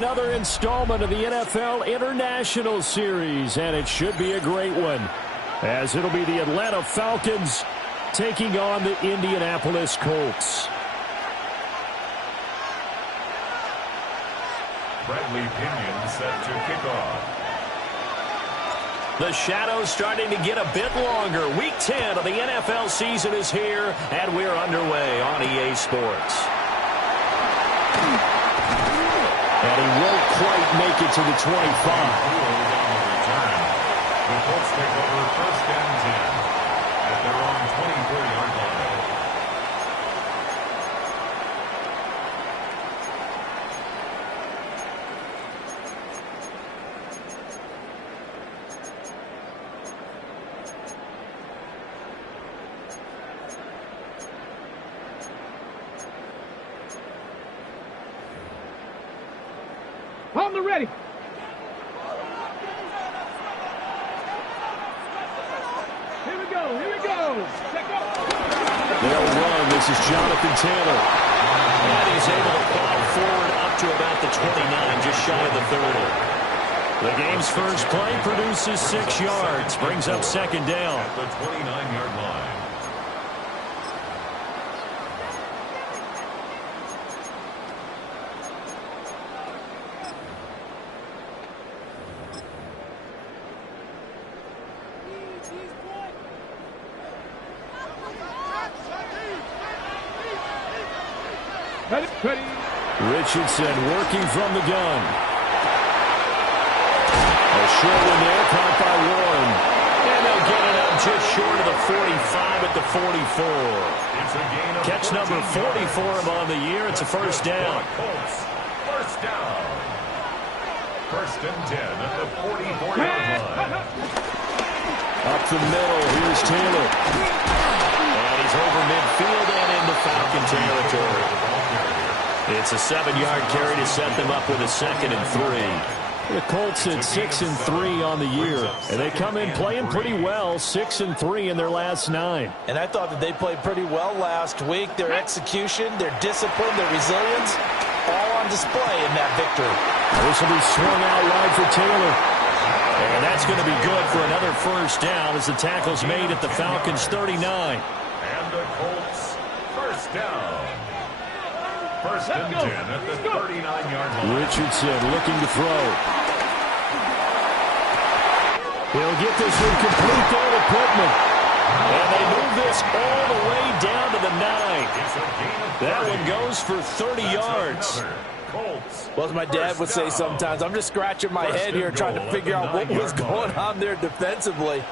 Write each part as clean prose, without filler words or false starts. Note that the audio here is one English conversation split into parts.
Another installment of the NFL International Series, and it should be a great one, as it'll be the Atlanta Falcons taking on the Indianapolis Colts. Bradley Pinion set to kick off. The shadows starting to get a bit longer. Week 10 of the NFL season is here, and we're underway on EA Sports. And he won't quite make it to the 25. The Colts take over 1st and 10 at their own 24-yard line. Palmer ready. Here we go. Check up. They'll run. This is Jonathan Taylor. And he's able to plow forward up to about the 29, just shy of the 30. The game's first play produces 6 yards, brings up 2nd down. At the 29-yard line. Ready. Richardson working from the gun. A short one there, caught by Warren. And they'll get it up just short of the 45 at the 44. It's a gain of Catch number 44 of on the year. It's a 1st down. Colts, 1st down. 1st and 10 at the 44-yard line. Up the middle, here's Taylor. And he's over midfield and into Falcon territory. It's a 7-yard carry to set them up with a 2nd and 3. The Colts at 6-3 on the year, and they come in playing pretty well, 6-3 in their last 9. And I thought that they played pretty well last week. Their execution, their discipline, their resilience, all on display in that victory. This will be swung out wide for Taylor. And that's going to be good for another 1st down as the tackle's made at the Falcons' 39. And the Colts, 1st down. 1st and 10 at the 39-yard line. Richardson looking to throw. He'll get this one complete there to Pittman. And they move this all the way down to the 9. That one goes for 30 yards. Well, as my dad would say sometimes, I'm just scratching my head here trying to figure out what was going on there defensively.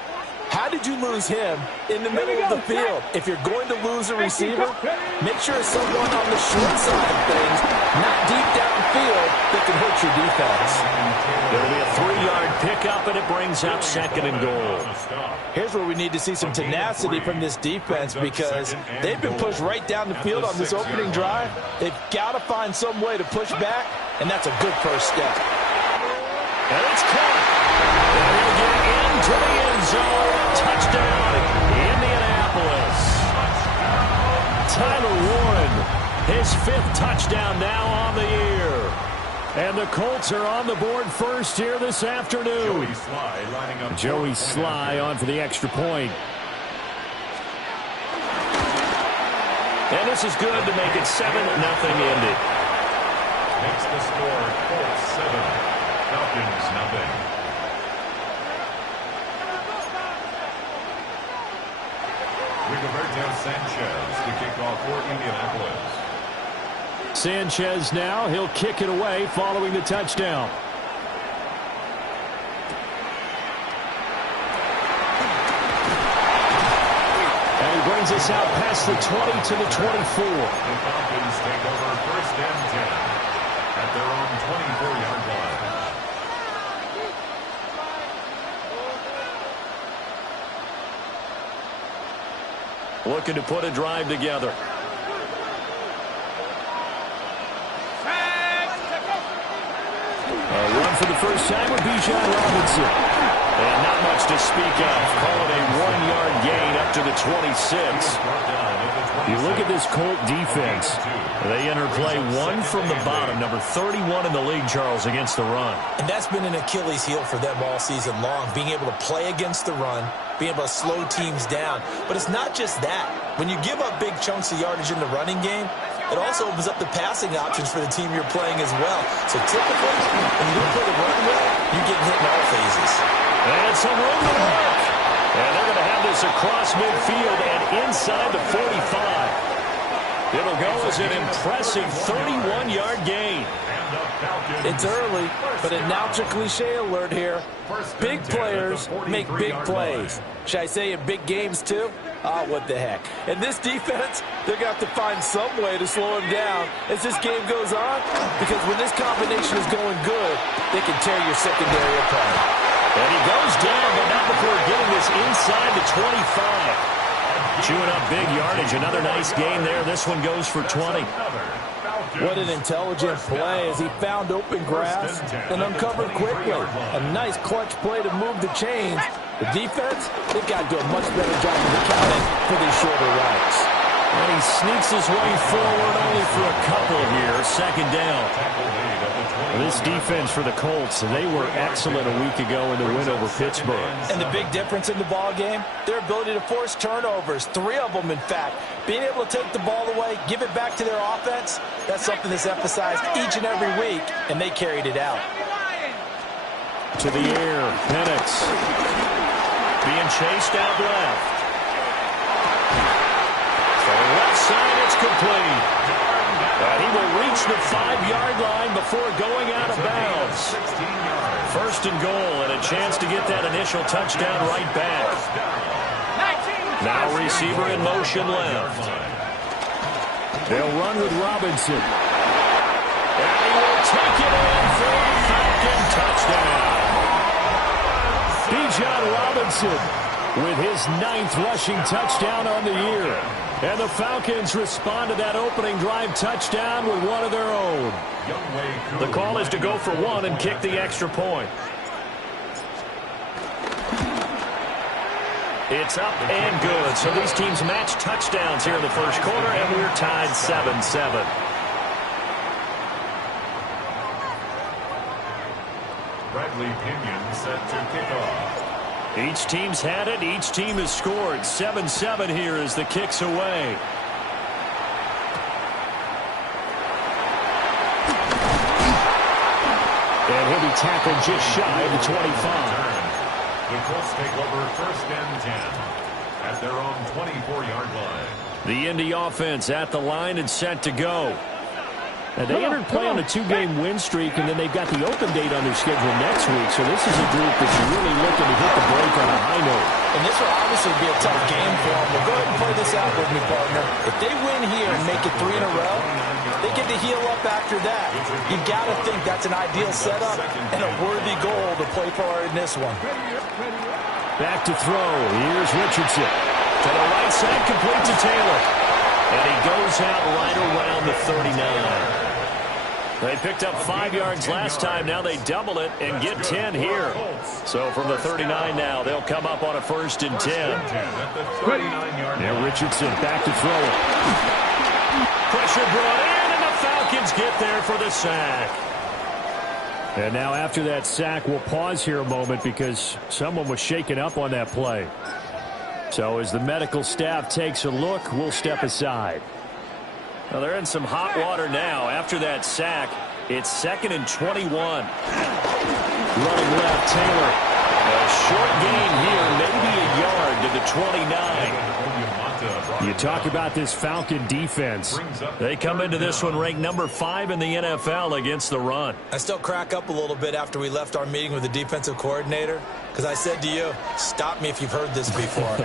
How did you lose him in the middle of the field? If you're going to lose a receiver, make sure it's someone on the short side of things, not deep downfield, that can hurt your defense. There'll be a 3-yard pickup, and it brings up 2nd and goal. Here's where we need to see some tenacity from this defense, because they've been pushed right down the field on this opening drive. They've got to find some way to push back, and that's a good 1st step. And it's caught. And he'll get into the end zone. Touchdown, Indianapolis. Tyler Warren, his 5th touchdown now on the year. And the Colts are on the board first here this afternoon. Joey Sly on for the extra point. And this is good to make it 7-0 Indy. Makes the score Colts 7, Falcons 0. Rigoberto Sanchez to kick off for Indianapolis. Sanchez now, he'll kick it away following the touchdown. And he brings us out past the 20 to the 24. The Falcons take over 1st and 10 at their own 24-yard line. Looking to put a drive together. A run for the first time with Bijan Robinson. And not much to speak of. Call it a 1-yard gain up to the 26. You look at this Colt defense. They enter play one from the bottom, number 31 in the league, Charles, against the run. And that's been an Achilles heel for them all season long, being able to play against the run, being able to slow teams down. But it's not just that. When you give up big chunks of yardage in the running game, it also opens up the passing options for the team you're playing as well. So typically, when you don't play the run well, you're getting hit in all phases. And some room to work. And they're going to have this across midfield and inside the 45. It'll go as an impressive 31-yard gain. It's early, but announcer cliche alert here. Big players make big plays. Should I say in big games too? Ah, what the heck. And this defense, they're going to have to find some way to slow him down as this game goes on, because when this combination is going good, they can tear your secondary apart. And he goes down, but not before getting this inside the 25. Chewing up big yardage. Another nice gain there. This one goes for 20. What an intelligent play as he found open grass and uncovered quickly. A nice clutch play to move the chains. The defense, they've got to do a much better job of accounting for these shorter routes. And he sneaks his way forward only for a couple here. Second down. This defense for the Colts, they were excellent a week ago in the win over Pittsburgh. And the big difference in the ball game, their ability to force turnovers, 3 of them in fact. Being able to take the ball away, give it back to their offense, that's something that's emphasized each and every week, and they carried it out. To the air, Penix being chased out left. So left side, it's complete. And he will reach the 5-yard line before going out of bounds. First and goal, and a chance to get that initial touchdown right back. Now receiver in motion left. They'll run with Robinson. And he will take it in for a Falcon touchdown. Bijan Robinson with his 9th rushing touchdown on the year. And the Falcons respond to that opening drive touchdown with one of their own. The call is to go for one and kick the extra point. It's up and good. So these teams match touchdowns here in the first quarter, and we're tied 7-7. Bradley Pinion set to kick off. Each team's had it. Each team has scored. 7-7 here as the kick's away. And he'll be tackled just shy of the 25. The Colts take over first and 10 at their own 24-yard line. The Indy offense at the line and set to go. And they entered play on a 2-game win streak, and then they've got the open date on their schedule next week. So this is a group that's really looking to hit the break on a high note. And this will obviously be a tough game for them. Well, go ahead and play this out with me, partner. If they win here and make it 3 in a row, they get to heal up after that. You've got to think that's an ideal setup and a worthy goal to play for in this one. Back to throw. Here's Richardson. To the right side, complete to Taylor. And he goes out right around the 39. They picked up 5 yards last time. Now they double it and get 10 here. So from the 39 now, they'll come up on a first and 10. Now Richardson back to throw it. Pressure brought in, and the Falcons get there for the sack. And now after that sack, we'll pause here a moment because someone was shaken up on that play. So as the medical staff takes a look, we'll step aside. Well, they're in some hot water now. After that sack, it's 2nd and 21. Running left, Taylor. A short gain here, maybe a yard to the 29. You talk about this Falcon defense. They come into this one ranked number 5 in the NFL against the run. I still crack up a little bit after we left our meeting with the defensive coordinator, because I said to you, stop me if you've heard this before.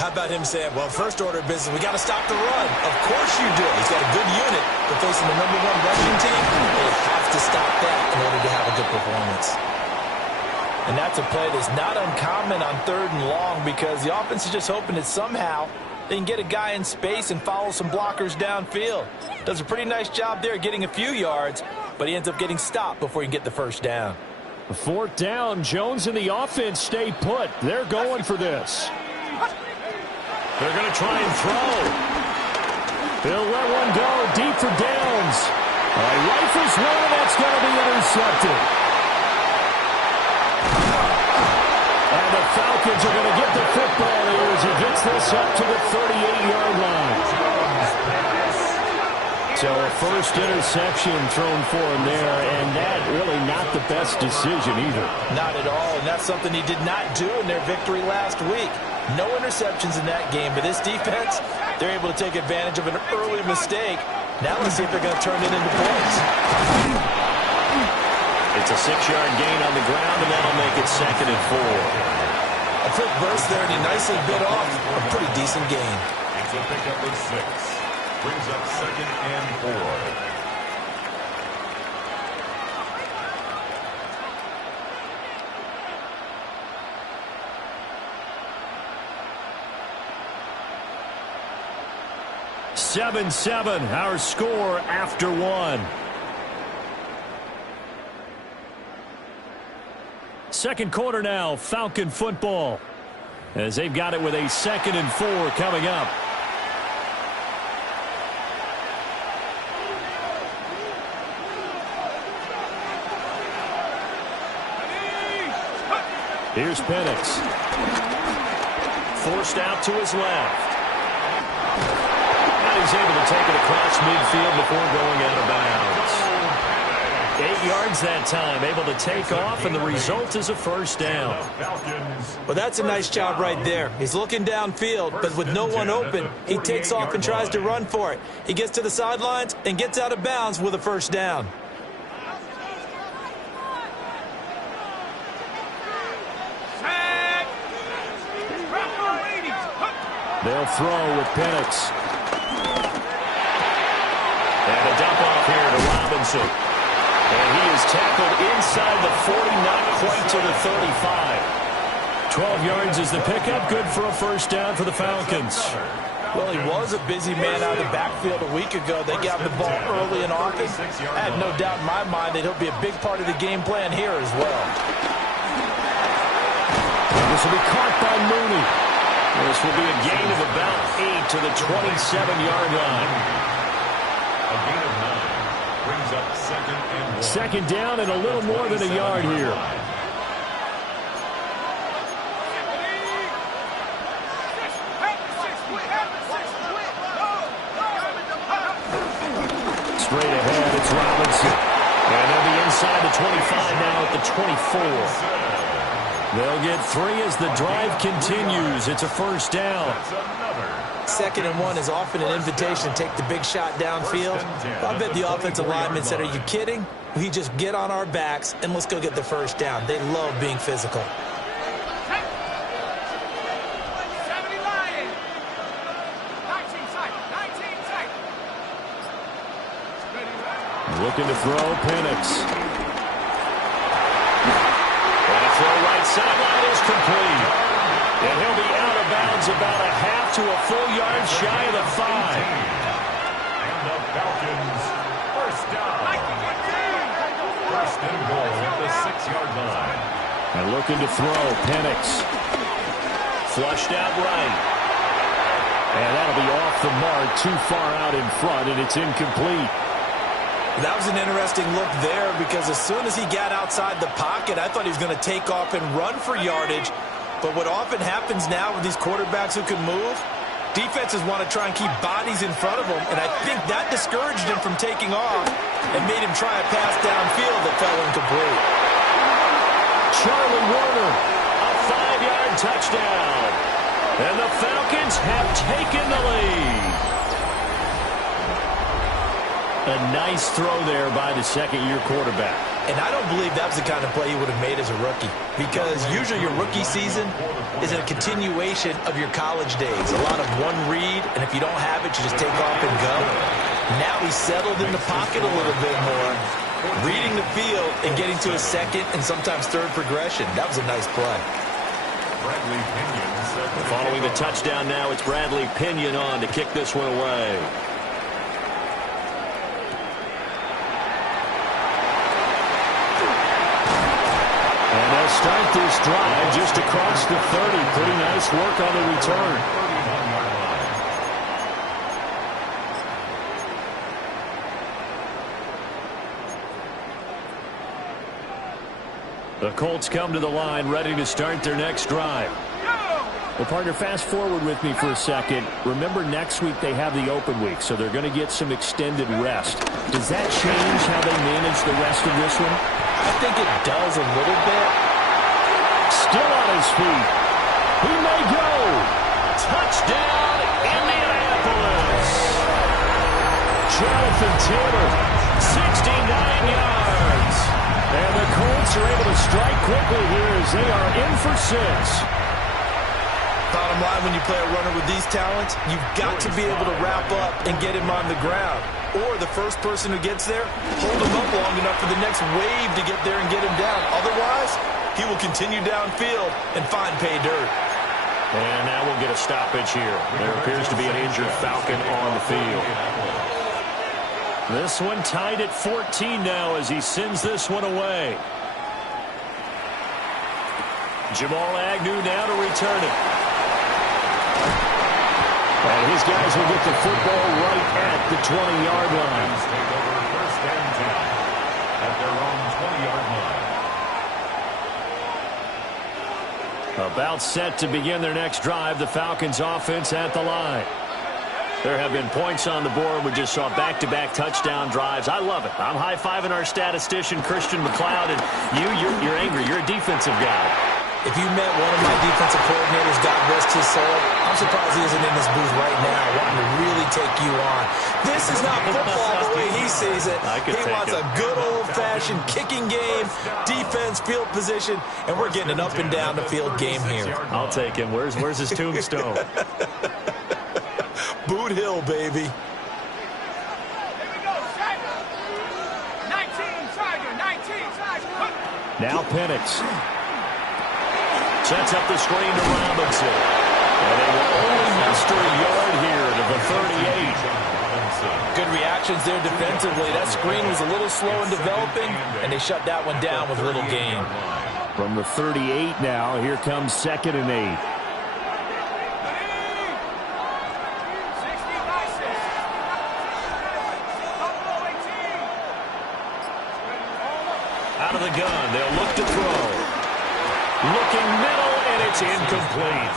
How about him saying, well, first order of business, we got to stop the run. Of course you do. He's got a good unit, but facing the #1 rushing team, they have to stop that in order to have a good performance. And that's a play that's not uncommon on 3rd and long, because the offense is just hoping that somehow they can get a guy in space and follow some blockers downfield. Does a pretty nice job there getting a few yards, but he ends up getting stopped before he can get the first down. Fourth down. Jones and the offense stay put. They're going for this. They're going to try and throw. He'll let one go deep for Downs. Rifles one, and that's going to be intercepted. And the Falcons are going to get the football here as he gets this up to the 38-yard line. So a first interception thrown for him there, and that really not the best decision either. Not at all, and that's something he did not do in their victory last week. No interceptions in that game, but this defense, they're able to take advantage of an early mistake. Now let's see if they're going to turn it into points. It's a 6-yard gain on the ground, and that'll make it 2nd and 4. A quick burst there, and he nicely bit off a pretty decent gain. It's a pickup of 6. Brings up 2nd and 4. Seven, our score after 1. Second quarter now, Falcon football, as they've got it with a 2nd and 4 coming up. Here's Penix. Forced out to his left. And he's able to take it across midfield before going out of bounds. 8 yards that time, able to take off, and the result is a first down. Well, that's a nice job right there. He's looking downfield, but with no one open, he takes off and tries to run for it. He gets to the sidelines and gets out of bounds with a first down. They'll throw with Penix. And a dump off here to Robinson. And he is tackled inside the 40, not quite to the 35. 12 yards is the pickup. Good for a first down for the Falcons. Well, he was a busy man out of the backfield a week ago. They got the ball early and often. I have no doubt in my mind that he'll be a big part of the game plan here as well. This will be caught by Mooney. This will be a gain of about 8 to the 27-yard line. A gain of 9 brings up 2nd and 1. Second down and a little more than a yard here. Straight ahead, it's Robinson. And they'll be inside the 25 now at the 24. They'll get 3 as the drive continues. It's a first down. 2nd and 1 is often an invitation to take the big shot downfield. I bet the offensive lineman said, "Are you kidding? We just get on our backs and let's go get the first down." They love being physical. Looking to throw, Penix. Throw right sideline is complete. And he'll be out of bounds about a half to a full yard shy of the 5. And the Falcons, first down. First and goal at the 6-yard line. And looking to throw, Penix. Flushed out right. And that'll be off the mark, too far out in front, and it's incomplete. That was an interesting look there because as soon as he got outside the pocket, I thought he was going to take off and run for yardage. But what often happens now with these quarterbacks who can move, defenses want to try and keep bodies in front of them, and I think that discouraged him from taking off and made him try a pass downfield that fell incomplete. Charlie Warner, a 5-yard touchdown. And the Falcons have taken the lead. A nice throw there by the second-year quarterback. And I don't believe that was the kind of play he would have made as a rookie, because usually your rookie season is a continuation of your college days. A lot of one read, and if you don't have it, you just take off and go. Now he's settled in the pocket a little bit more, reading the field and getting to a second and sometimes third progression. That was a nice play. Following the touchdown now, it's Bradley Pinion on to kick this one away. start this drive just across the 30. Pretty nice work on the return. The Colts come to the line, ready to start their next drive. Well, partner, fast forward with me for a second. Remember, next week they have the open week, so they're going to get some extended rest. Does that change how they manage the rest of this one? I think it does a little bit. Still on his feet. He may go. Touchdown, Indianapolis. Jonathan Taylor, 69 yards. And the Colts are able to strike quickly here as they are in for 6. Bottom line, when you play a runner with these talents, you've got to be able to wrap up and get him on the ground. Or the first person who gets there, hold him up long enough for the next wave to get there and get him down. Otherwise, he will continue downfield and find pay dirt. And now we'll get a stoppage here. There appears to be an injured Falcon on the field. This one tied at 14 now as he sends this one away. Jamal Agnew now to return it. And his guys will get the football right at the 20-yard line. Take over first and 10 at their own 20-yard line. About set to begin their next drive, the Falcons offense at the line. There have been points on the board. We just saw back-to-back touchdown drives. I love it. I'm high-fiving our statistician, Christian McLeod, and you're angry. You're a defensive guy. If you met one of my defensive coordinators, God rest his soul, I'm surprised he isn't in this booth right now wanting to really take you on. This is not football the way he sees it. He wants a good old-fashioned kicking game, defense, field position, and we're getting an up-and-down the field game here. I'll take him. Where's his tombstone? Boot Hill, baby. Now Penix. Sets up the screen to Robinson. And they will only muster a yard here to the 38. Good reactions there defensively. That screen was a little slow in developing, and they shut that one down with little gain. From the 38 now, here comes 2nd and 8. Out of the gun, they'll look to throw. Looking middle, and it's incomplete.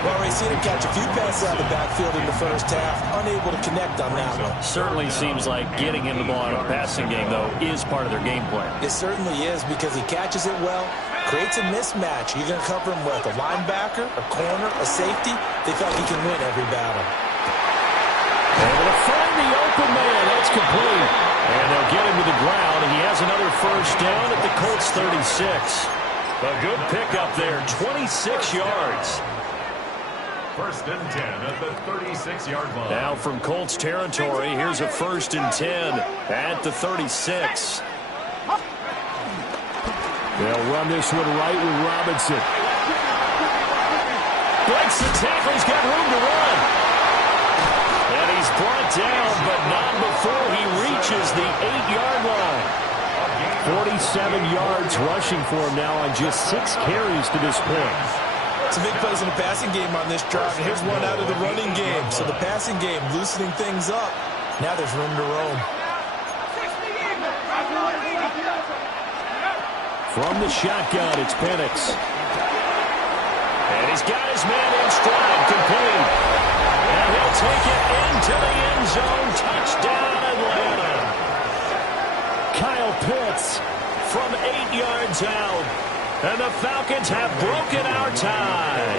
Well, we've seen him catch a few passes out of the backfield in the first half, unable to connect on that one. Certainly seems like getting him the ball in a passing game, though, is part of their game plan. It certainly is because he catches it well, creates a mismatch. You're going to cover him with a linebacker, a corner, a safety. They feel like he can win every battle. Able to find the open man. That's complete. And they'll get him to the ground, and he has another first down at the Colts 36. A good pickup there, 26 yards. First and 10 at the 36-yard line. Now from Colts territory, here's a 1st and 10 at the 36. They'll run this one right with Robinson. Breaks the tackle, he's got room to run. And he's brought down, but not before he reaches the 8-yard line. 47 yards rushing for him now on just 6 carries to this point. Some big plays in the passing game on this drive, and here's one out of the running game. So the passing game loosening things up. Now there's room to roam. From the shotgun, it's Penix. And he's got his man in stride, complete. And he'll take it into the end zone. Touchdown, Atlanta. Kyle Pitts from 8 yards out. And the Falcons have broken our tie.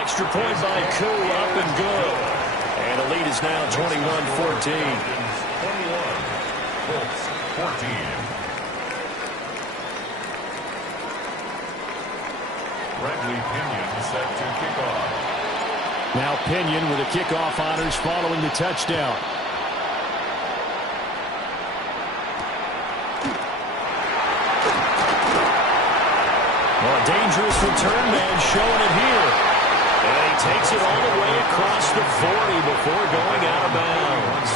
Extra point by Koo, up and good. And the lead is now 21-14. 21, Colts 14. Bradley Pinion set to kick off. Now Pinion with the kickoff honors following the touchdown. Well, a dangerous return man showing it here. And he takes it all the way across the 40 before going out of bounds.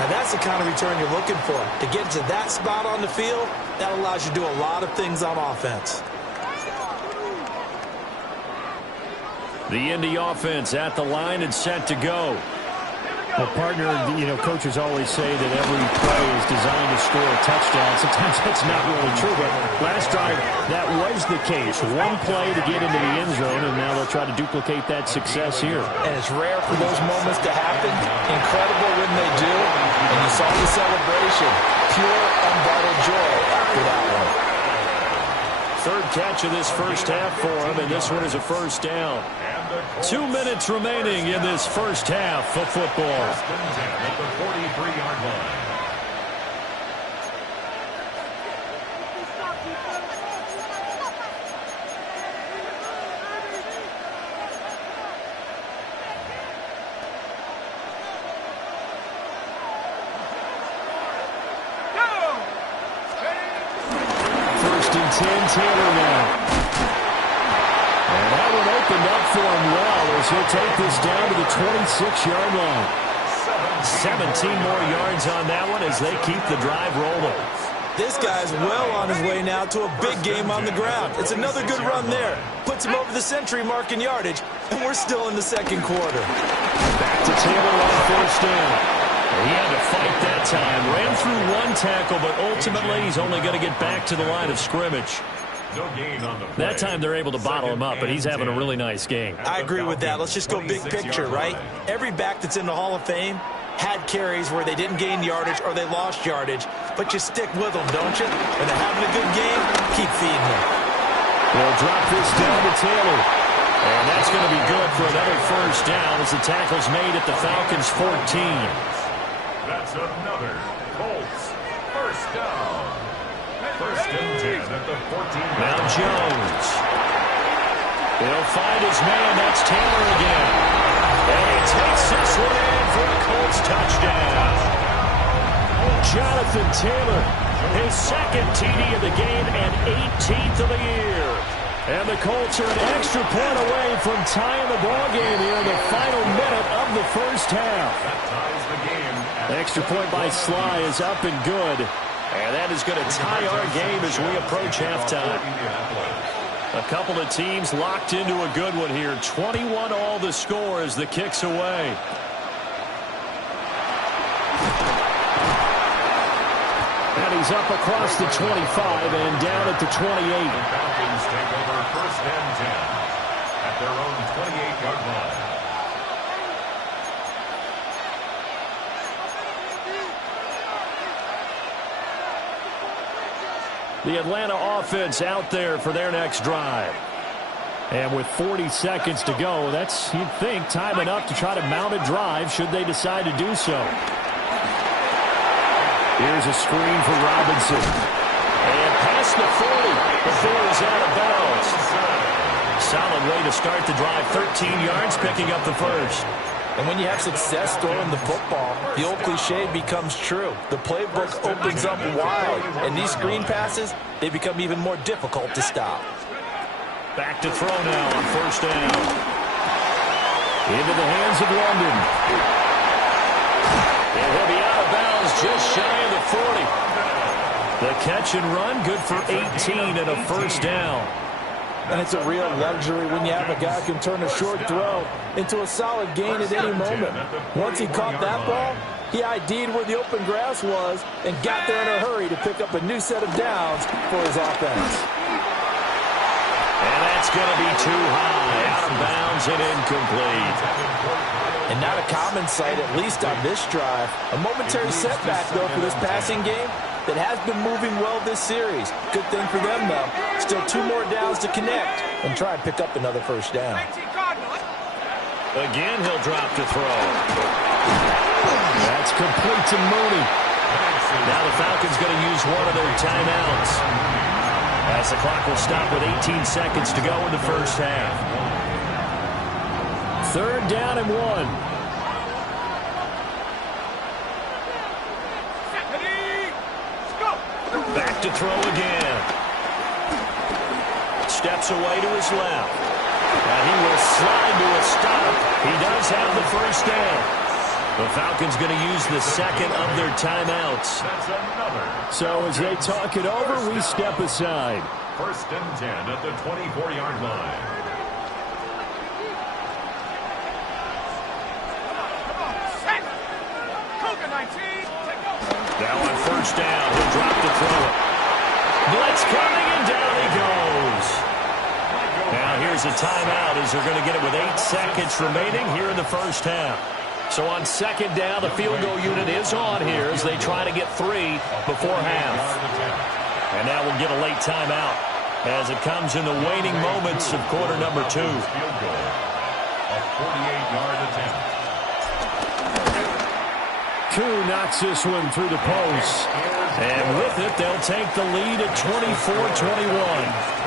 Now And that's the kind of return you're looking for. To get to that spot on the field, that allows you to do a lot of things on offense. The Indy offense at the line and set to go. Well, partner, coaches always say that every play is designed to score a touchdown. Sometimes that's not really true, but last drive, that was the case. One play to get into the end zone, and now they'll try to duplicate that success here. And it's rare for those moments to happen. Incredible when they do. And you saw the celebration. Pure, unbridled joy after that one. Third catch of this first half for him, and this one is a first down. 2 minutes remaining in this first half of football. At the 43-yard line. First and 10, Taylor now. And that one opened up for him well as he'll take this down to the 26-yard line. 17 more yards on that one as they keep the drive rolling. This guy's well on his way now to a big game on the ground. It's another good run there. Puts him over the century mark in yardage, and we're still in the second quarter. Back to Taylor on first down. He had to fight that time. Ran through one tackle, but ultimately he's only going to get back to the line of scrimmage. No gain on the play. That time they're able to bottle him up, but he's having a really nice game. I agree with that. Let's just go big picture, right? Every back that's in the Hall of Fame had carries where they didn't gain yardage or they lost yardage, but you stick with them, don't you? When they're having a good game, keep feeding them. They'll drop this down to Taylor. And that's going to be good for another first down as the tackle's made at the Falcons' 14. That's another Colts first down. First and 10 at the 14. Now Jones. He'll find his man. That's Taylor again. And he takes this one in for a Colts touchdown. Jonathan Taylor, his second TD of the game and 18th of the year. And the Colts are an extra point away from tying the ball game here in the final minute of the first half. That ties the game. Extra point by Sly is up and good. And that is going to tie our game as we approach halftime. A couple of teams locked into a good one here. 21 all the score as the kick's away. And he's up across the 25 and down at the 28. The Falcons take over first and 10 at their own 28-yard line. The Atlanta offense out there for their next drive. And with 40 seconds to go, that's, you'd think, time enough to try to mount a drive should they decide to do so. Here's a screen for Robinson. And past the 40. Before he's out of bounds. Solid way to start the drive. 13 yards, picking up the first. And when you have success throwing the football, the old cliche becomes true. The playbook opens up wide, and these screen passes, they become even more difficult to stop. Back to throw now on first down. Into the hands of London. And he'll be out of bounds just shy of the 40. The catch and run, good for 18 and a first down. And it's a real luxury when you have a guy who can turn a short throw into a solid gain at any moment. Once he caught that ball, he ID'd where the open grass was and got there in a hurry to pick up a new set of downs for his offense. And that's going to be too high, out of bounds and incomplete. And not a common sight, at least on this drive. A momentary setback, though, for this passing game that has been moving well this series. Good thing for them, though. Still 2 more downs to connect and try and pick up another first down. Again, he'll drop to throw. That's complete to Mooney. Now the Falcons going to use one of their timeouts, as the clock will stop with 18 seconds to go in the first half. Third down and 1. Back to throw again. Steps away to his left. And he will slide to a stop. He does have the first down. The Falcons going to use the second of their timeouts. So as they talk it over, we step aside. 1st and 10 at the 24-yard line. Now on 1st down, he'll drop to throw it. Blitz coming, and down he goes. Now here's a timeout as they're going to get it with 8 seconds remaining here in the 1st half. So on 2nd down, the field goal unit is on here as they try to get 3 before half. And now we'll get a late timeout as it comes in the waning moments of quarter number 2. Field goal. A 48-yard attempt. Koo knocks this one through the post. And with it, they'll take the lead at 24-21.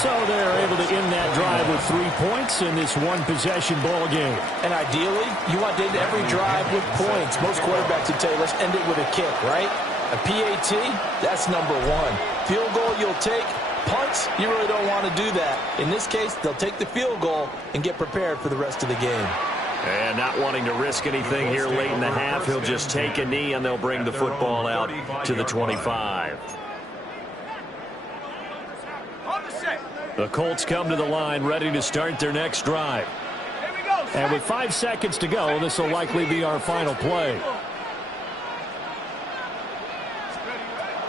So they're able to end that drive with 3 points in this one-possession ball game. And ideally, you want to end every drive with points. Most quarterbacks would tell you, let's end it with a kick, right? A PAT, that's number 1. Field goal you'll take. Punts, you really don't want to do that. In this case, they'll take the field goal and get prepared for the rest of the game. And not wanting to risk anything here late in the half, he'll just take a knee and they'll bring the football out to the 25. The Colts come to the line ready to start their next drive. And with 5 seconds to go, this will likely be our final play.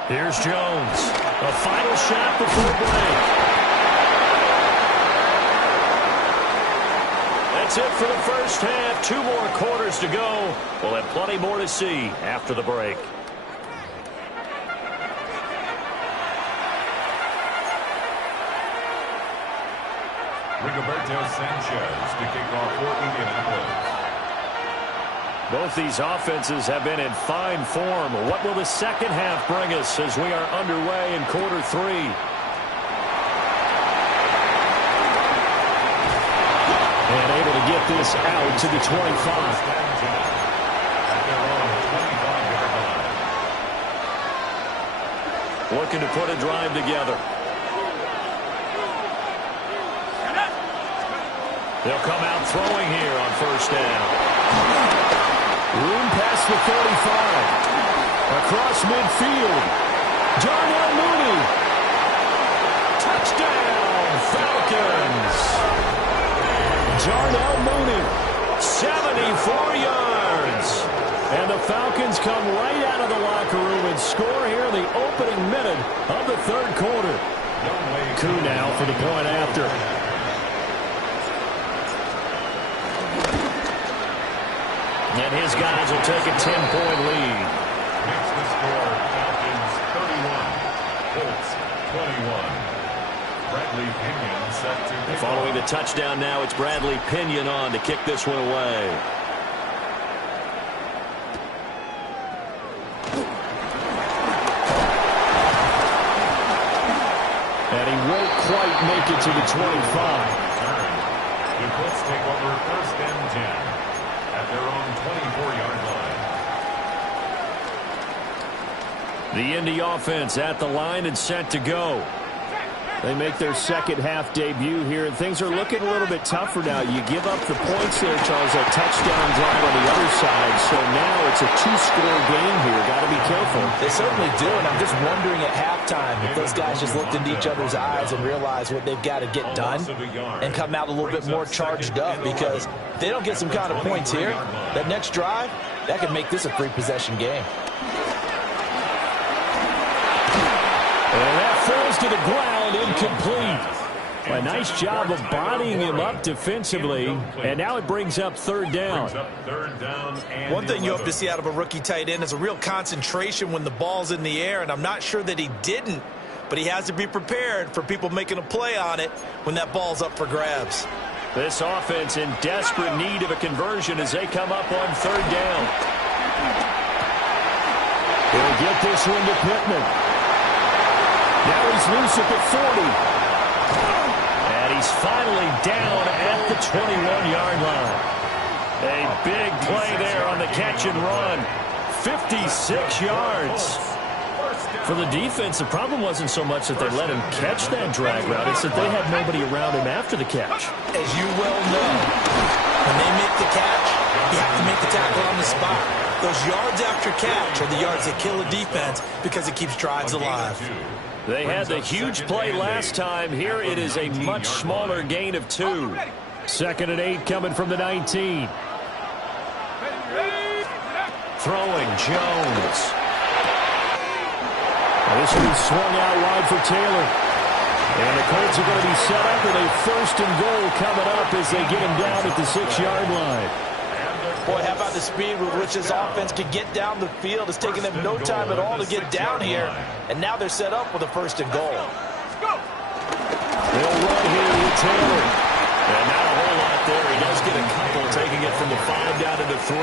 Here's Jones. A final shot before break. That's it for the 1st half. 2 more quarters to go. We'll have plenty more to see after the break. Rigoberto Sanchez to kick off for Indianapolis. Both these offenses have been in fine form. What will the 2nd half bring us as we are underway in quarter 3? And able to get this out to the 25. Looking to put a drive together. They'll come out throwing here on 1st down. Room past the 45. Across midfield. Darnell Mooney. Touchdown, Falcons. Darnell Mooney. 74 yards. And the Falcons come right out of the locker room and score here in the opening minute of the 3rd quarter. Koo now for the point after. And his guys will take a 10-point lead. Makes the score Falcons 31, Colts 21. Bradley Pinion set to pick Following off. the touchdown now, it's Bradley Pinion on to kick this one away. And he won't quite make it to the 25. The Colts take over 1st and 10 at their own 24-yard line. The Indy offense at the line and set to go. They make their 2nd half debut here, and things are looking a little bit tougher now. You give up the points there, Charles, that touchdown drive on the other side. So now it's a 2-score game here. Got to be careful. They certainly do, and I'm just wondering at halftime if those guys just looked into each other's eyes and realized what they've got to get done and come out a little bit more charged up, because if they don't get some kind of points here, that next drive, that could make this a 3-possession game. And that falls to the ground, incomplete. A nice job of bodying him up defensively, and now it brings up 3rd down. One thing you hope to see out of a rookie tight end is a real concentration when the ball's in the air, and I'm not sure that he didn't, but he has to be prepared for people making a play on it when that ball's up for grabs. This offense in desperate need of a conversion as they come up on 3rd down. He'll get this one to Pittman. Now he's loose at the 40. And he's finally down at the 21-yard line. A big play there on the catch and run. 56 yards. For the defense, the problem wasn't so much that they let him catch that drag route. It's that they had nobody around him after the catch. As you well know, When they make the catch, you have to make the tackle on the spot. Those yards after catch are the yards that kill a defense because it keeps drives alive. They had the huge play last time. Here it is a much smaller gain of 2. 2nd and 8 coming from the 19. Throwing Jones. This one swung out wide for Taylor. And the Colts are going to be set up with a 1st and goal coming up as they get him down at the 6-yard line. Boy, how about the speed with which this offense could get down the field? It's taken them no time at all to get down here. And now they're set up with a 1st and goal. They'll run here with Taylor. And not a whole lot there. He does get a couple, taking it from the 5 down to the 3.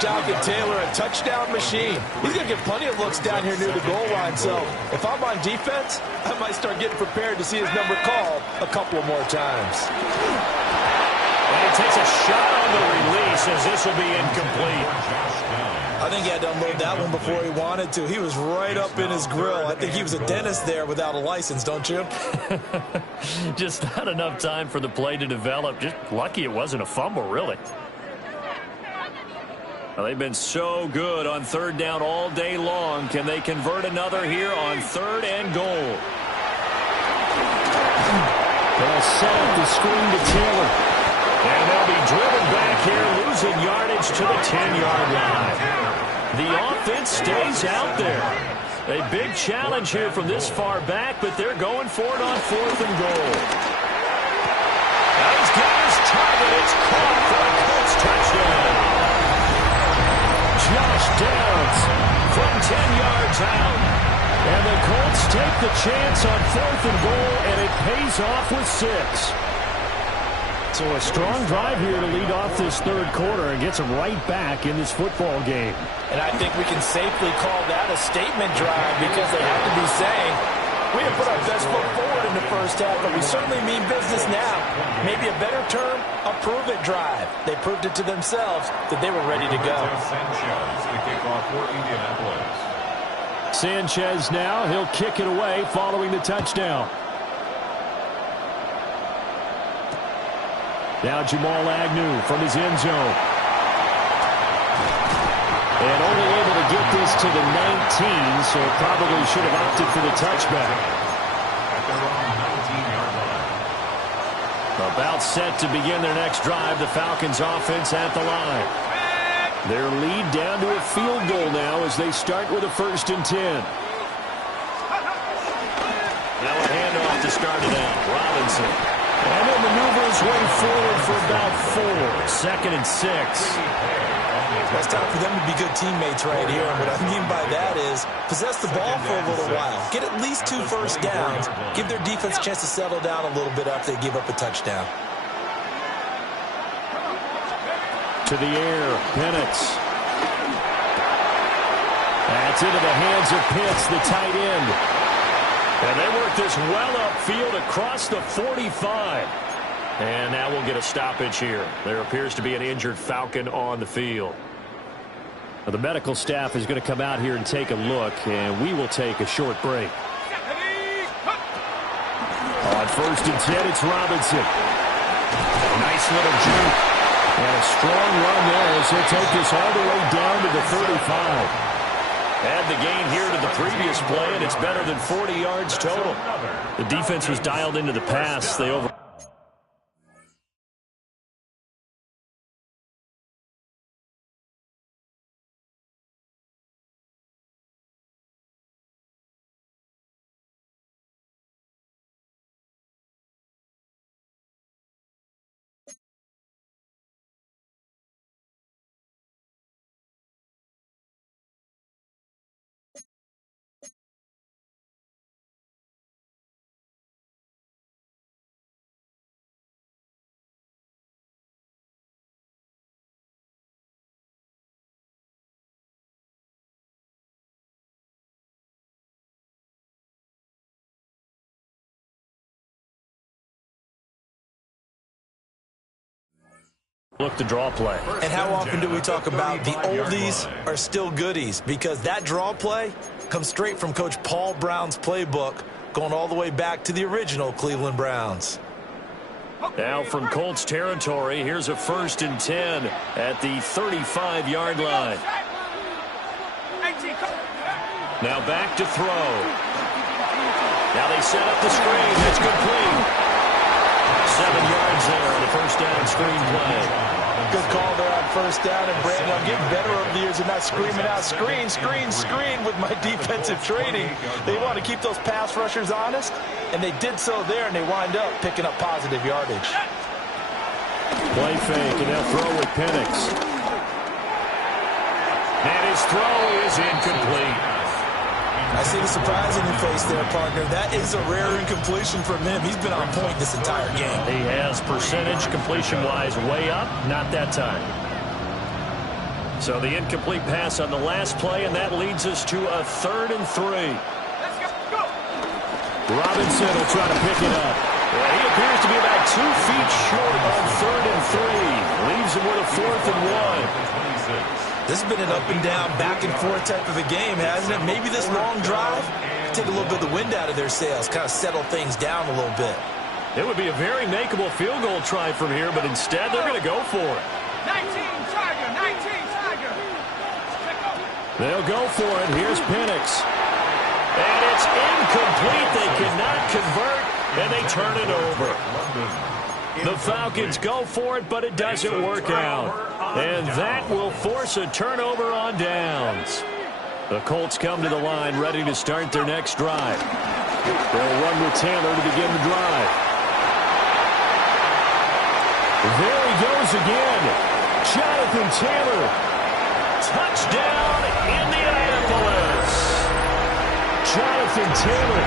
Jonathan Taylor, a touchdown machine. He's going to get plenty of looks down here near the goal line. So if I'm on defense, I might start getting prepared to see his number called a couple of more times. And he takes a shot on the release as this will be incomplete. I think he had to unload that one before he wanted to. He was right up in his grill. I think he was a dentist there without a license, don't you? Just not enough time for the play to develop. Just lucky it wasn't a fumble, really. Well, they've been so good on 3rd down all day long. Can they convert another here on 3rd and goal? They'll set up the screen to Taylor. And they'll be driven back here, losing yardage to the 10-yard line. The offense stays out there. A big challenge here from this far back, but they're going for it on 4th and goal. Now he's got his target. It's caught for a Colts touchdown. Josh Downs from 10 yards out. And the Colts take the chance on 4th and goal, and it pays off with 6. So a strong drive here to lead off this 3rd quarter and gets them right back in this football game. And I think we can safely call that a statement drive because they have to be saying, we have put our best foot forward in the 1st half, but we certainly mean business now. Maybe a better term, a prove-it drive. They proved it to themselves that they were ready to go. Sanchez now, he'll kick it away following the touchdown. Now Jamal Agnew from his end zone. And only able to get this to the 19, so probably should have opted for the touchback. About set to begin their next drive, the Falcons offense at the line. Their lead down to a field goal now as they start with a 1st and 10. Now a handoff to start it out. Robinson. And he'll maneuver his way forward for about 4. 2nd and 6. It's time for them to be good teammates right here. And what I mean by that is possess the ball for a little while. Get at least 2 1st downs. Give their defense a chance to settle down a little bit after they give up a touchdown. To the air, Penix. That's into the hands of Pitts, the tight end. And they work this well upfield across the 45. And now we'll get a stoppage here. There appears to be an injured Falcon on the field. Now the medical staff is going to come out here and take a look, and we will take a short break. On 1st and 10, it's Robinson. Nice little juke. And a strong run there as he'll take this all the way down to the 35. Add the gain here to the previous play, and it's better than 40 yards total. The defense was dialed into the pass. They over. Look to draw play. And how often do we talk about the oldies are still goodies? Because that draw play comes straight from Coach Paul Brown's playbook, going all the way back to the original Cleveland Browns. Now from Colts territory, here's a 1st and 10 at the 35-yard line. Now back to throw. Now they set up the screen. That's complete. 7 yards there on the first down screen play. Good call there on first down. And, Brandon, I'm getting better over the years and not screaming out, screen, screen, screen with my defensive training. They want to keep those pass rushers honest, and they did so there, and they wind up picking up positive yardage. Play fake, and they'll throw with Penix. And his throw is incomplete. I see the surprise in your face there, partner. That is a rare incompletion from him. He's been on point this entire game. He has percentage completion-wise way up, not that time. So the incomplete pass on the last play, and that leads us to a 3rd and 3. Robinson will try to pick it up. Well, he appears to be about 2 feet short on 3rd and 3. Leaves him with a 4th and 1. This has been an up-and-down, back-and-forth type of a game, hasn't it? Maybe this long drive take a little bit of the wind out of their sails, kind of settle things down a little bit. It would be a very makeable field goal try from here, but instead they're going to go for it. 19 Tiger. They'll go for it. Here's Penix. And it's incomplete. They cannot convert, and they turn it over. The Falcons go for it, but it doesn't work out. And that will force a turnover on downs. The Colts come to the line ready to start their next drive. They'll run with Taylor to begin the drive. There he goes again. Jonathan Taylor. Touchdown, Indianapolis. Jonathan Taylor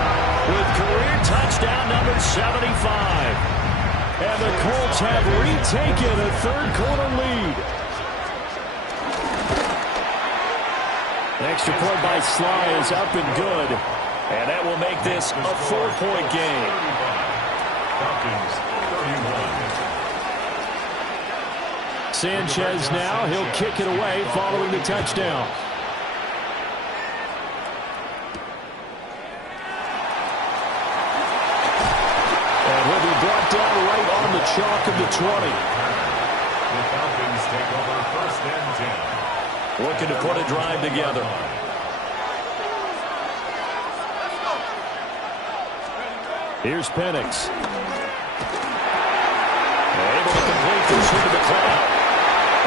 with career touchdown number 75. And the Colts have retaken a third-quarter lead. Extra point by Sly is up and good. And that will make this a 4-point game. Sanchez now, he'll kick it away following the touchdown. Brought down right on the chalk of the 20. The Falcons take over 1st and 10. Looking to put a drive together. Here's Penix. Able to complete this into the crowd.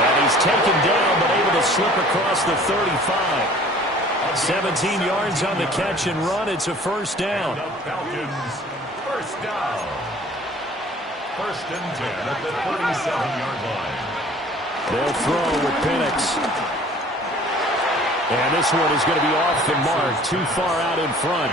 And he's taken down, but able to slip across the 35. 17 yards on the catch and run. It's a 1st down. Falcons, 1st down. 1st and 10 at the 37-yard line. They'll throw with Penix. And this one is going to be off the mark, too far out in front.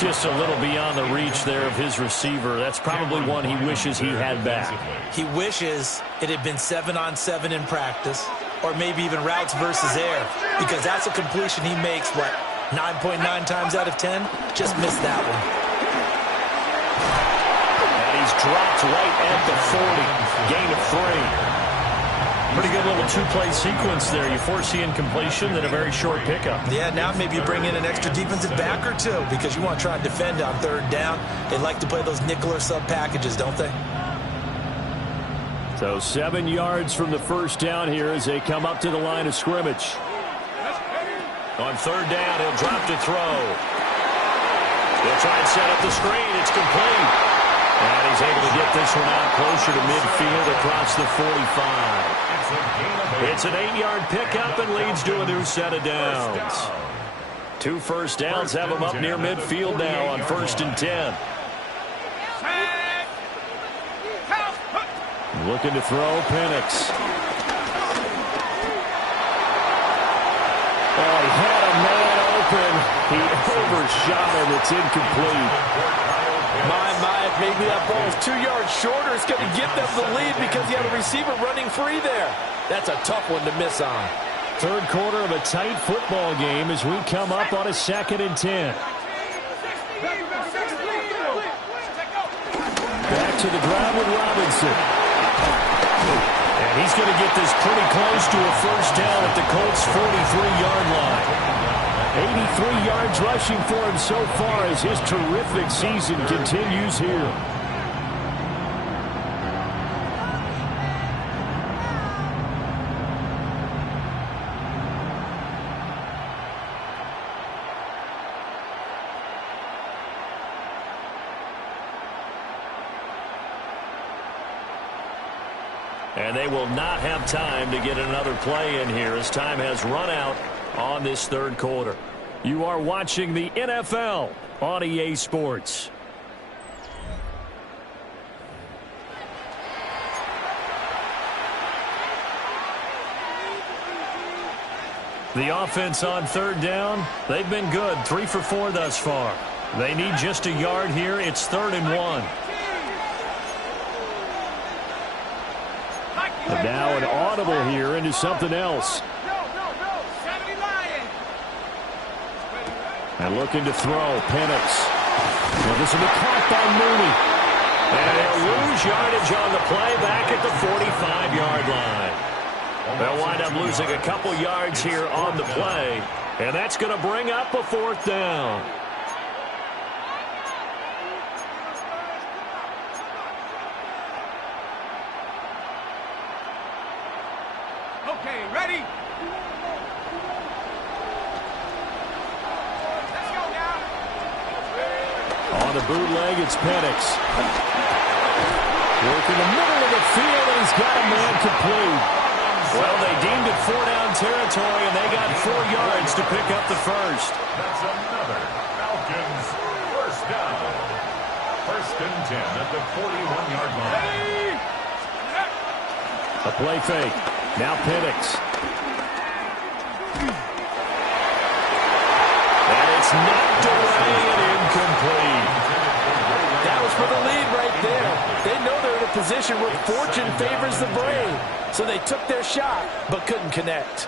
Just a little beyond the reach there of his receiver. That's probably one he wishes he had back. He wishes it had been 7-on-7 in practice, or maybe even routes versus air, because that's a completion he makes, 9.9 times out of 10? Just missed that one. And he's dropped right at the 40. Gain of 3. Pretty good little 2-play sequence there. You force the incompletion, then a very short pickup. Yeah, now maybe you bring in an extra defensive back or two because you want to try and defend on 3rd down. They like to play those nickel or sub packages, don't they? So 7 yards from the 1st down here as they come up to the line of scrimmage. On 3rd down, he'll drop to throw. He'll try and set up the screen. It's complete. And he's able to get this one out closer to midfield across the 45. It's an 8-yard pickup and leads to a new set of downs. 2 first downs have him up near midfield now on 1st and 10. Looking to throw, Penix. Oh, he had a man open. He overshot him. It's incomplete. My, maybe that ball is 2 yards shorter. It's going to get them the lead because you have a receiver running free there. That's a tough one to miss on. 3rd quarter of a tight football game as we come up on a 2nd and 10. Back to the ground with Robinson. And he's going to get this pretty close to a 1st down at the Colts' 43-yard line. 83 yards rushing for him so far as his terrific season continues here. And they will not have time to get another play in here as time has run out on this third quarter. You are watching the NFL on EA Sports. The offense on third down, they've been good, 3 for 4 thus far. They need just a yard here. It's 3rd and 1. And now an audible here into something else. And looking to throw, Penix. Well, this will be caught by Mooney. And they'll lose yardage on the play back at the 45-yard line. They'll wind up losing a couple yards here on the play, and that's going to bring up a 4th down. Okay, ready? Let's go now. On the bootleg, it's Penix. Working the middle of the field, and he's got a man complete. Well, they deemed it 4-down territory, and they got 4 yards to pick up the first. That's another Falcons first down. 1st and 10 at the 41-yard line. A play fake. Now Penix. And it's knocked away and incomplete. That was for the lead right there. They know they're in a position where fortune favors the brave. So they took their shot, but couldn't connect.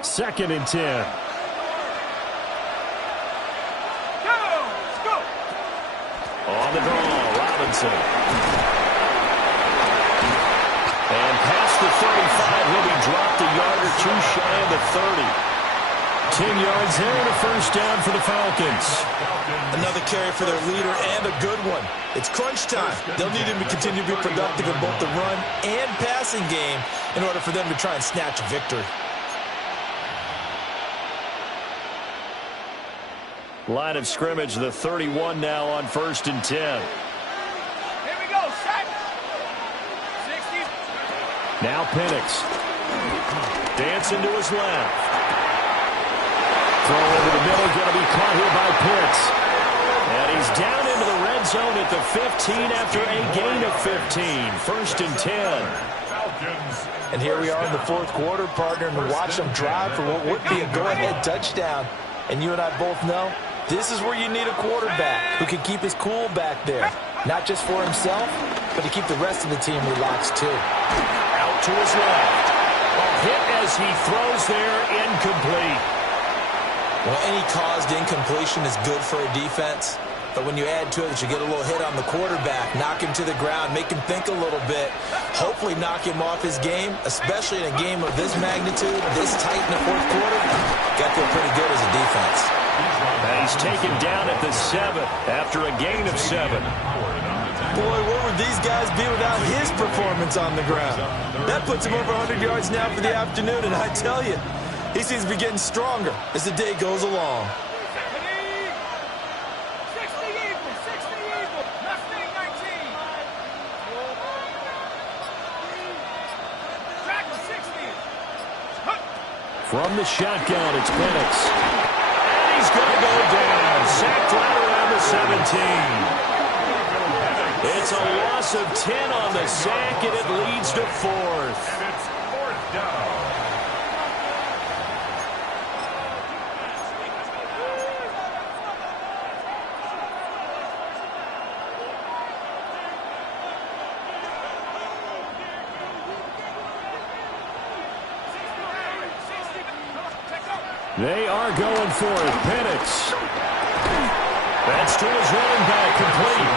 2nd and 10. Go! On the draw, Robinson. And past the 35, he'll be dropped a yard or 2 shy of the 30. 10 yards there and a first down for the Falcons. Another carry for their leader and a good one. It's crunch time. They'll need him to continue to be productive in both the run and passing game in order for them to try and snatch a victory. Line of scrimmage, the 31 now on 1st and 10. Here we go, set. 60. Now Penix. Dancing to his left. Throw over the middle, going to be caught here by Pitts. And he's down into the red zone at the 15 after a gain of 15. 1st and 10. And here we are in the 4th quarter, partner, and watch them drive for what would be a go-ahead touchdown. And you and I both know this is where you need a quarterback who can keep his cool back there. Not just for himself, but to keep the rest of the team relaxed too. Out to his left. A hit as he throws there, incomplete. Well, any caused incompletion is good for a defense. But when you add to it that you get a little hit on the quarterback, knock him to the ground, make him think a little bit, hopefully knock him off his game, especially in a game of this magnitude, this tight in the 4th quarter, got to feel pretty good as a defense. And he's taken down at the 7 after a gain of 7. Boy, where would these guys be without his performance on the ground? That puts him over 100 yards now for the afternoon, and I tell you, he seems to be getting stronger as the day goes along. 60 equal. Nothing 19. Track 60. From the shotgun, it's Penix. And he's going to go down. Sacked right around the 17. It's a loss of 10 on the sack, and it leads to 4th. And it's 4th down. They are going for it. Penix. That's to his running back, complete.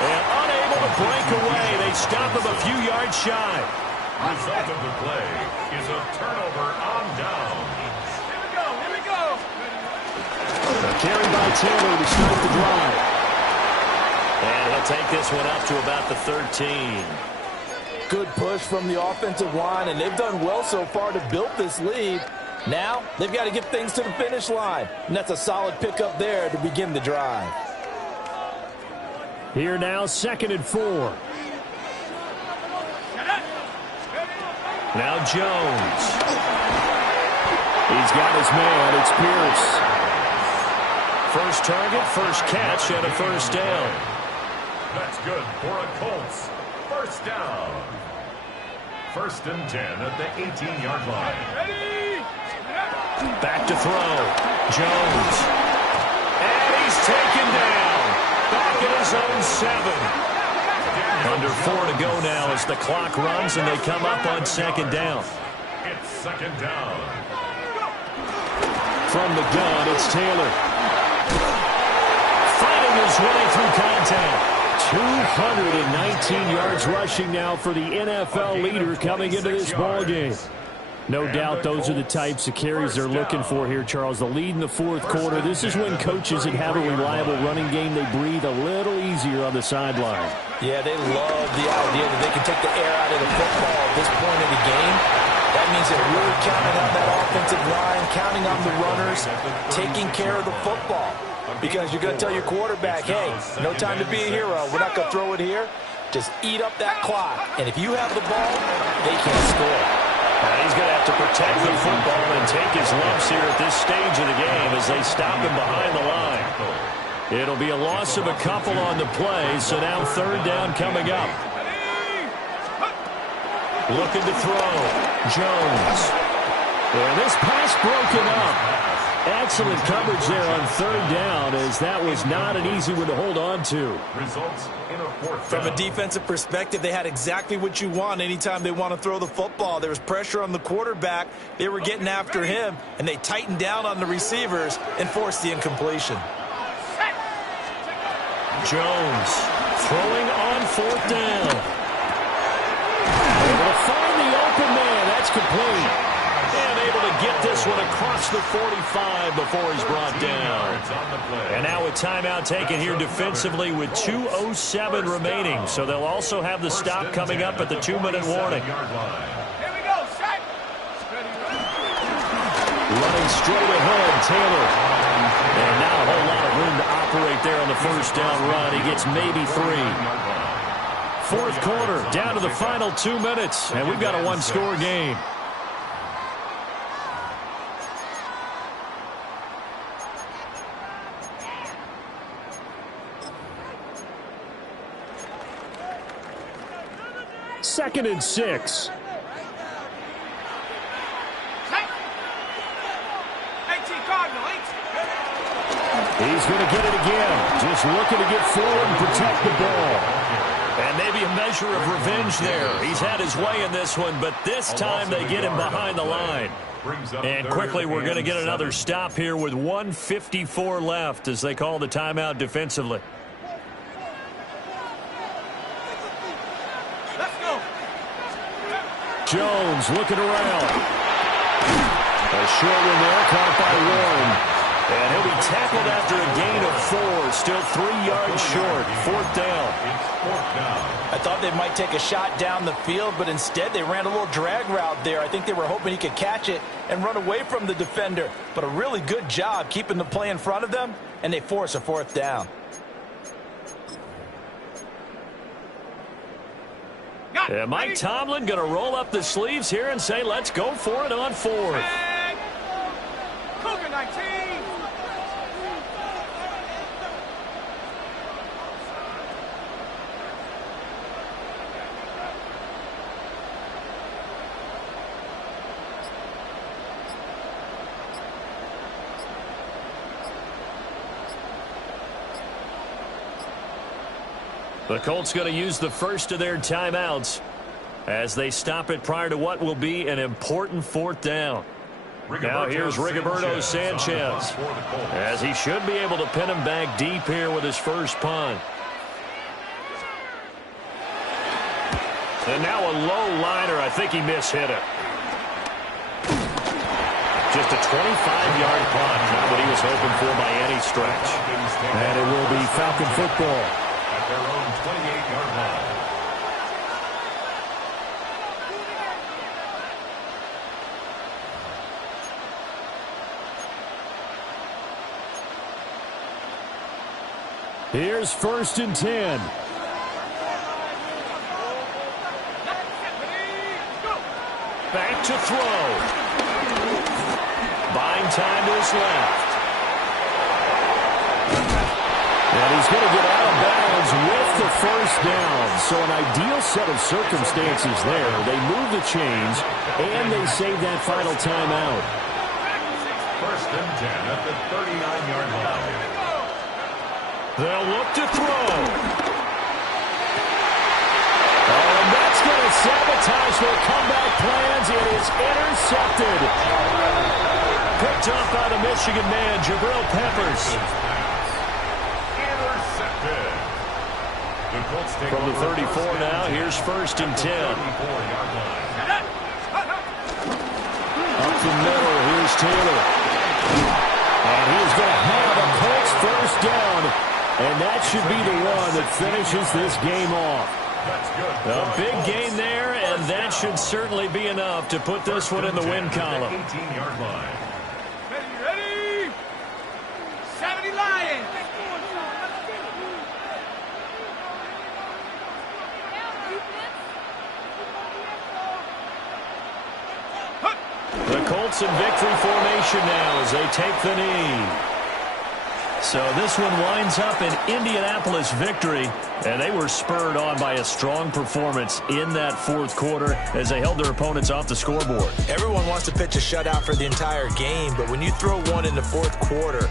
And unable to break away. They stop him a few yards shy. Result of the play is a turnover on down. Here we go. Carried by Taylor to start the drive. And he'll take this one up to about the 13. Good push from the offensive line, and they've done well so far to build this lead. Now, they've got to get things to the finish line, and that's a solid pickup there to begin the drive. Here now, 2nd and 4. Now Jones. He's got his man. It's Pierce. First target, first catch, and a first down. That's good for a Colts. First down. First and 10 at the 18-yard line. Back to throw. Jones. And he's taken down. Back at his own 7. Under 4 to go now as the clock runs and they come up on second down. It's second down. From the gun, it's Taylor. Fighting his way through contact. 219 yards rushing now for the NFL leader coming into this ball game. No doubt those are the types of carries they're looking for here, Charles. The lead in the fourth quarter. This is when coaches that have a reliable running game, they breathe a little easier on the sideline. Yeah, they love the idea that they can take the air out of the football at this point in the game. That means they're really counting on that offensive line, counting on the runners, taking care of the football. Because you're going to tell your quarterback, hey, no time to be a hero. We're not going to throw it here. Just eat up that clock. And if you have the ball, they can't score. He's going to have to protect the football and take his lumps here at this stage of the game as they stop him behind the line. It'll be a loss of a couple on the play, so now third down coming up. Looking to throw. Jones. And this pass broken up. Excellent coverage there on third down, as that was not an easy one to hold on to. Results in a fourth From down. a defensive perspective, they had exactly what you want anytime they want to throw the football. There was pressure on the quarterback. They were getting after him, and they tightened down on the receivers and forced the incompletion. Jones throwing on fourth down. Able to find the open man. That's complete. And able to get this one across the 45 before he's brought down. And now a timeout taken here defensively with 2:07 remaining. So they'll also have the stop coming up at the 2-minute warning. Here we go, set. Running straight ahead, Taylor. And now a whole lot of room to operate there on the first down run. He gets maybe 3. Fourth quarter, down to the final 2 minutes. And we've got a one-score game. Second and 6. He's going to get it again. Just looking to get forward and protect the ball. And maybe a measure of revenge there. He's had his way in this one, but this time they get him behind the line. And quickly we're going to get another stop here with 1:54 left as they call the timeout defensively. Jones looking around. A short one there, caught by Warren. And he'll be tackled after a gain of 4. Still 3 yards short. Fourth down. I thought they might take a shot down the field, but instead they ran a little drag route there. I think they were hoping he could catch it and run away from the defender. But a really good job keeping the play in front of them, and they force a fourth down. Yeah, Mike Tomlin going to roll up the sleeves here and say, let's go for it on fourth. Cougar 19. The Colts going to use the first of their timeouts as they stop it prior to what will be an important fourth down. Now here's Rigoberto Sanchez as he should be able to pin him back deep here with his first punt. And now a low liner. I think he mishit it. Just a 25-yard punt. Not what he was hoping for by any stretch. And it will be Falcon football. At their own 28-yard line. Here's first and 10. back to throw. Buying time to his left. And he's going to get out of bounds with the first down. So an ideal set of circumstances there. They move the chains, and they save that final timeout. First and 10 at the 39-yard line. They'll look to throw. Oh, and that's going to sabotage their comeback plans. It is intercepted. Picked up by the Michigan man, Jabril Peppers. Intercepted. The Colts take From the over 34 now, here's first and 10. 34-yard line. Up the middle, here's Taylor. And he is going to have a Colts first down. And that should be the one that finishes this game off. That's good. A big gain there, and that should certainly be enough to put this one in the win column. 18-yard line. Ready? 70 Lions. The Colts in victory formation now as they take the knee. So this one winds up in Indianapolis victory, and they were spurred on by a strong performance in that fourth quarter as they held their opponents off the scoreboard. Everyone wants to pitch a shutout for the entire game, but when you throw one in the fourth quarter,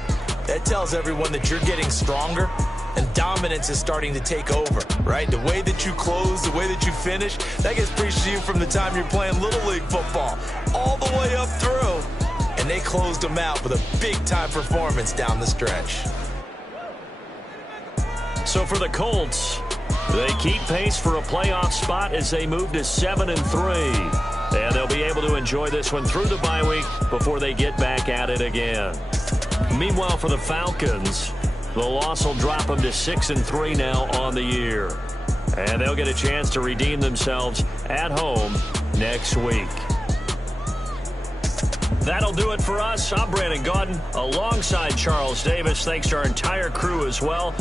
that tells everyone that you're getting stronger and dominance is starting to take over, right? The way that you close, the way that you finish, that gets preached to you from the time you're playing Little League football all the way up through. And they closed them out with a big-time performance down the stretch. So for the Colts, they keep pace for a playoff spot as they move to 7-3. And they'll be able to enjoy this one through the bye week before they get back at it again. Meanwhile, for the Falcons, the loss will drop them to 6-3 now on the year. And they'll get a chance to redeem themselves at home next week. That'll do it for us. I'm Brandon Gaudin alongside Charles Davis. Thanks to our entire crew as well.